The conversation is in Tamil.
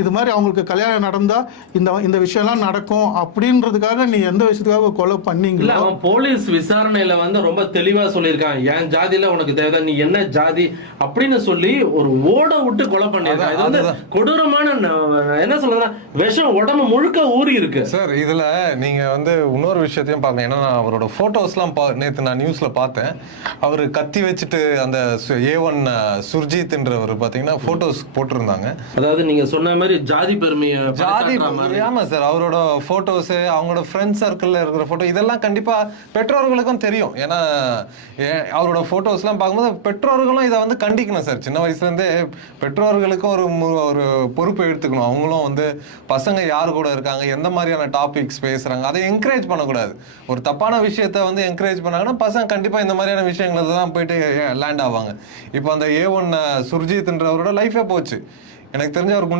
இது மாதிரி அவங்களுக்கு கல்யாணம் நடந்தா இந்த விஷயம்லாம் நடக்கும் அப்படின்றதுக்காக நீ எந்த விஷயத்துக்காக கொலை பண்ணீங்களா? அவன் போலீஸ் விசாரணையில வந்து ரொம்ப தெளிவா சொல்லியிருக்கான், என் ஜாதியில உனக்கு தேவை, நீ என்ன ஜாதி அப்படின்னு சொல்லி ஒரு ஓட விட்டு கொலை பண்ணியிருக்கான். இது வந்து கொடூரமான என்ன சொல்றேன்னா விஷம் உடம்பு முழுக்க ஊறி இருக்கு சார். இதுல நீங்க வந்து இன்னொரு விஷயத்தையும் பார்க்கணும். ஏன்னா நான் அவரோட போட்டோஸ்லாம் நேற்று நான் நியூஸ்ல பார்த்தேன். அவர் கத்தி வச்சுட்டு அந்த A1 சுர்ஜித்ன்றவர் பாத்தீங்கன்னா போட்டோஸ் போட்டிருந்தாங்க. அதாவது நீங்க சொன்ன மாதிரி ஜாதி பெருமையை ஆமா சார். அவரோட போட்டோஸ், அவங்களோட ஃப்ரெண்ட் சர்க்கிள்ல இருக்கிற போட்டோ இதெல்லாம் கண்டிப்பா பெற்றோர்களுக்கும் தெரியும். ஏன்னா அவரோட போட்டோஸ் எல்லாம் பார்க்கும்போது பெற்றோர்களும் இதை வந்து கண்டிக்கணும் சார். சின்ன வயசுல இருந்தே பெற்றோர்களுக்கும் ஒரு பொறுப்பை எடுத்துக்கணும். அவங்களும் வந்து பசங்க யார் கூட இருக்காங்க, எந்த மாதிரியான டாபிக்ஸ் பேசுறாங்க, அதை என்கரேஜ் பண்ணக்கூடாது. ஒரு தப்பான விஷயத்த வந்து என்கரேஜ் பண்ணாங்கன்னா பசங்க கண்டிப்பா இந்த மாதிரியான விஷயங்களை தான் போயிட்டு லேண்ட் ஆவாங்க. இப்போ அந்த A1 சுர்ஜித்ன்றவரோட லைஃபே போச்சு. எனக்கு தெரிஞ்ச அவர் குண்டா